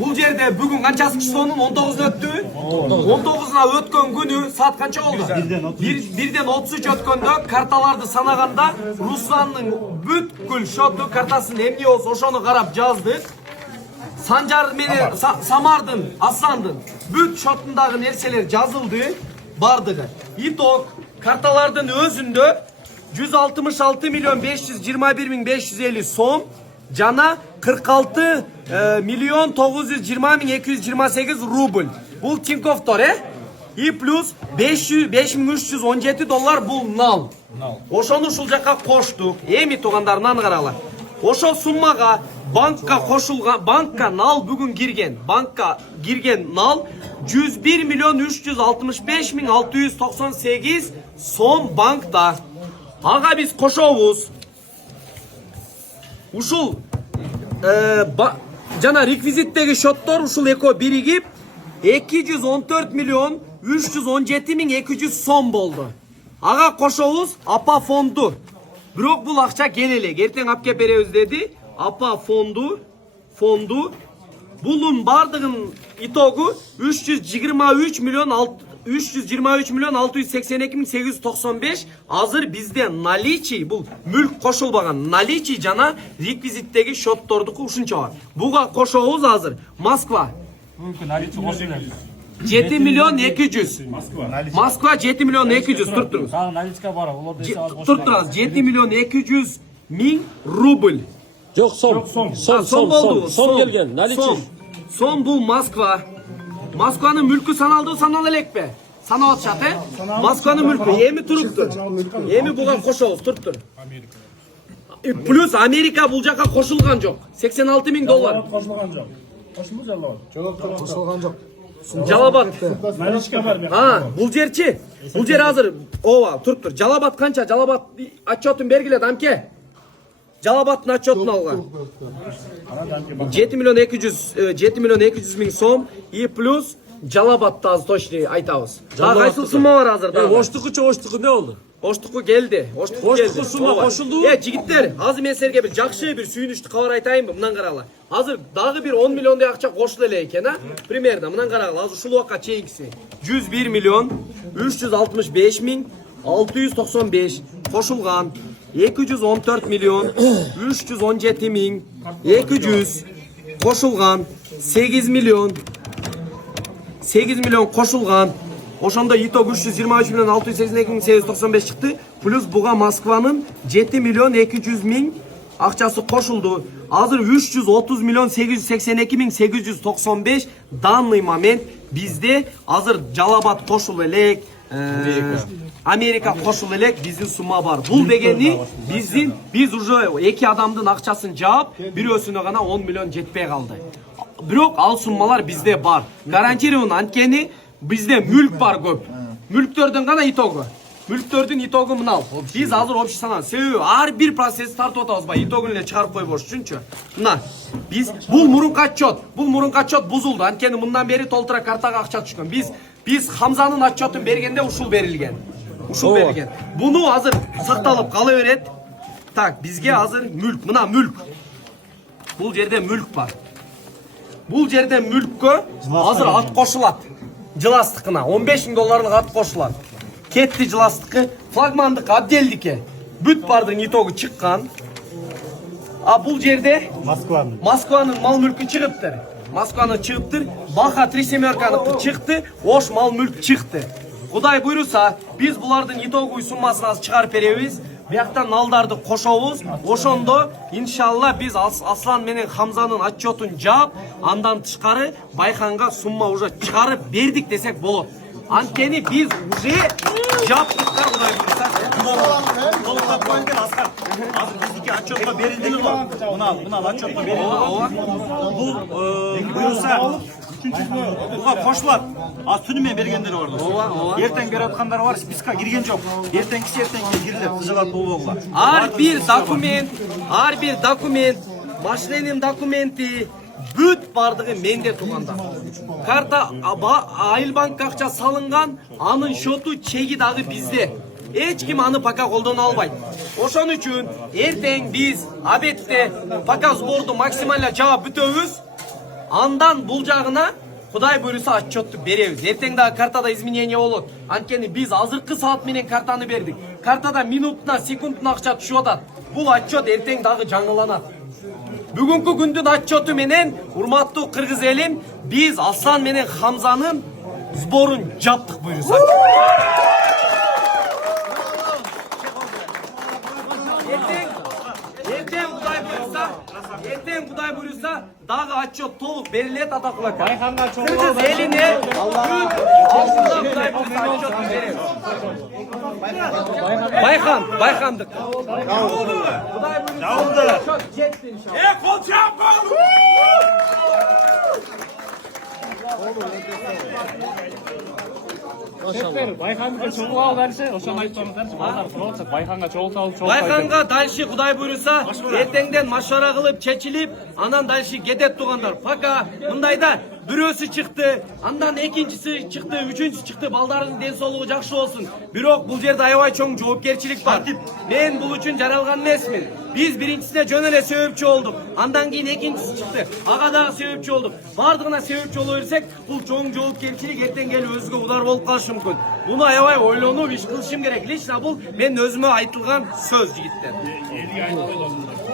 Бұл жерде бүгін қаншасы числоның 19'ына өтті? 19'ына өткен күні saat қанша oldu? 1'den 33 өткенде карталарды санағанда Русланның бүткіл шоты картасын эмне болса ошону карап жаздык. Санжар менен Самардын, Асландын бүт шотундагы нерселер жазылды, бардыгы. Итог карталардын өзүндө 166 milyon 521 bin 550 сом жана 46 milyon 920 bin 228 rubl. Бул Тиньковтор, И плюс 5317 доллар бул нал. Ошону ушул жакка коштук. Эми туугандарынан карагыла. Ошол суммага банкка кошулган, банкка нал бүгүн кирген. Банкка кирген нал 101 milyon 365 bin 698 сом банкта. Ага биз кошобуз. Ушул жана реквизиттеги шоттор ушул эко биригип 214 milyon 317 bin 200 сом болду. Ага кошобуз апа фонду. Бирок бул акча келелек. Эртең алып кеп беребиз деди. Апа фонду. Булун бардыгын итогу 323 milyon 682 bin 895. Азыр бизде наличий, бул мүлк кошулбаган наличий жана реквизиттеги шоттордуку ушунча бар. Буга кошобуз азыр Москва. Мүмкүн наличий кошулат. 7 milyon 200. Moskva 7 milyon 200 turturuz. Daha наличка бар, оларды эсе алып Turturuz 7 milyon 200 bin rubl. Yok son. Son gelgen. Наличий. Son bu Moskva. Moskva'nın mülkü sanaldı, sanal elekpe. Sanal çatı. Moskva'nın mülkü yemi turuptur. Yemi bulan koşuyoruz, turuptur. Plus Amerika bulacak'a koşulgan yok. 86 bin dolar. Koşulgan жок. Koşulmuş Jalabat. Koşulgan yok. Jalabat. Наличка бар. Ha, bulcerçi. Bulcer hazır. Ova, turuptur. Jalabat kança? Jalabat açıyordun bergile damke. Jalabat'ın açıyordun algan. 7 milyon 200 bin som. И плюс Jalabat'ta az точный айтабыз. Daha kaysul summa var hazır. Oştuku ne oldu? Oştuku geldi. Oştuku geldi. Summa koşuldu. Jigitler, hazır men serge bir jakşı bir suyunuştu kavar aytayım mı? Mından karagıla. Hazır dağı bir 10 milyon akça koşul ele eken ha. Primerda mından karagıla. Hazır şul vakka çeyinkisi. 101 milyon 365 bin 695 koşulgan. 214 milyon 317 bin 200 koşulgan. 8 milyon koşulgan. Oşonda итог 323 milyon 682 bin 895 çıktı. Plus buga Moskva'nın 7 milyon 200 bin akçası koşuldu. Hazır 330 milyon 882 bin 895 данный момент bizde hazır Jalabat koşul elek. Amerika koşul elek bizim summa var. Bul degeni biz уже iki adamdın akçasını cevap birösüne gana 10 milyon jetpey kaldı. Бирок ал суммалар bizde бар. Гарантирован анткени bizde mülk var көп. Mülktörдөн гана итогу. Mülktörдүн итогу мынал. Биз азыр общий санан себеби ар бир процессти тартып атабыз ба, итогун эле чыгарып койбош үчүнчү. Мына биз бул мурунку отчет бузулду. Анткени мындан бери толтура картага акча түшкөн. Биз Хамзанын отчетун бергенде ушул берилген. Буну азыр сакталып кала берет. Так, бизге азыр мүлк, мына мүлк. Бул жерде мүлк бар. Бул жерде мүлккө азыр ат кошулат. Жыластыкына 15 bin dolarlık at koşulan. Ketти жыластыкы, флагмандык отделдикке. Бүт бардын итогу чыккан. А бул жерде Москванын мал мүлкү чыгыптыр. Баха 37-каны чыкты, Ош мал мүлк чыкты. Кудай буйруса, биз булардын итогу суммасын аз чыгарып беребиз. Бияктан налдарды кошобуз. Ошондо иншалла биз Аслан менен Хамзанын отчетун жаап, андан тышкары Байханга сумма уже чыгарып бердик десек болот. Анткени биз уже жаптыктар кудай буйруса. Толуктап койгон Аскар. Азыр биздики отчетко берилдиби го? Мына отчетко берилди. Бул буюрса буга кошулат. Az түнү мен бергендер бар. Эртең берип аткандар бар, списка кирген жок. Эртеңкиси кирилет, кызыгат болбогула. Ар бир документ, машиненин документи бүт бардыгы менде тууганда. Карта Айылбанк акча салынган, анын шоту чеги дагы бизде. Эч ким аны пока колдоно албайт. Ошон үчүн эртең биз обедте пока сборду максимально жаап бүтөбүз. Андан бул жагына Кудай буйруса отчетту беребиз. Эртең дагы картада изменение болот. Анткени биз азыркы саат менен картаны бердик. Картада минутуна, секундуна акча түшүп атат. Бул отчет эртең дагы жаңыланат. Бүгүнкү күндүн отчету менен, урматтуу кыргыз элим, биз Аслан менен Хамзанын сборун жаптык буйруса. Эртең Кудай буйруса, дагы отчет толук берилет атакулак. Кыргыз элине Кудай буйруса отчет беребиз. Байкандык. Кудай буйруса отчет жетти иншалла. Кол чапкан! Байханга чогуу ал дальше, ошону айтпаңыздарчы. Балдар туруп атат. Байханга чогуу салып, Байханга дальше Кудай буйруса эртеңден машара кылып, чечилип, анан дальше кетет тугандар. Пока мындайда бирөөсү чыкты, андан экинчиси чыкты, үчүнчүсү чыкты. Балдардын ден соолугу жакшы болсун. Бирок бул жерде аябай чоң жоопкерчилик бар. Мен бул үчүн жаралган эмесмин. Биз биринчисине жөн эле себепчи болдук. Андан кийин экинчиси чыкты. Ага дагы себепчи болдук. Бардыгына себепчи боло берсек, бул чоң жоопкерчилик эртең келип өзгө удар болуп калышы мүмкүн. Муну аябай ойлонуп иш кылышым керек. Лично бул мен өзүмө айтылган сөз жигиттер.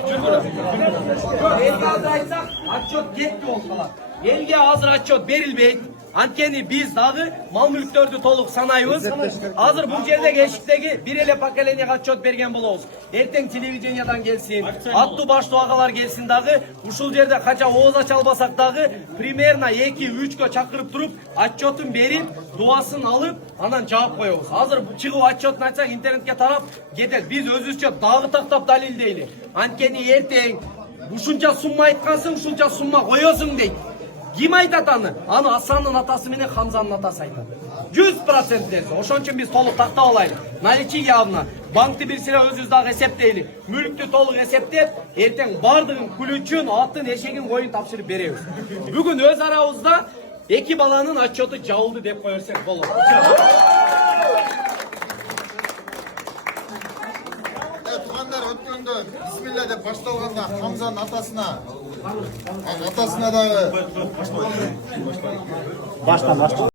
Элге азыр айтсак, отчет кетти болуп калат. Элге азыр отчет берилбейт. Анткени биз дагы мал мүлктөрдү толук санайбыз. Азыр бул жердеги эшиктеги бир эле поколенияга отчет берген болобуз. Эртең телевидениядан келсин, аттуу баштуу агалар келсин дагы, ушул жерде канча ооз ача албасак дагы примерно 2-3кө чакырып туруп, отчетун берип, дуасын алып, анан жаап коебуз. Азыр чыгып отчетун айтсак интернетке тарап кетет. Биз өзүбүзчө дагы тактап далилдейли. Анткени эртең ушунча сумма айткансың, ушунча сумма коесуң дейт. Ким айтат аны? Аны Асландын атасы менен Хамзанын атасы айтат. 100% дерс. Ошон үчүн биз толук тактап алайлы. Наличие явно. Банкты бир сыра өзүбүз дагы эсептейли. Мүлктү толук эсептеп, эртең бардыгын күлүчүн, атын, эшегин, коюн тапшырып беребиз. Бүгүн өз арабызда эки баланын отчету жабылды деп кое берсек болот. Тугандар өткөндө бисмилла деп башталганда Хамзанын атасына дагы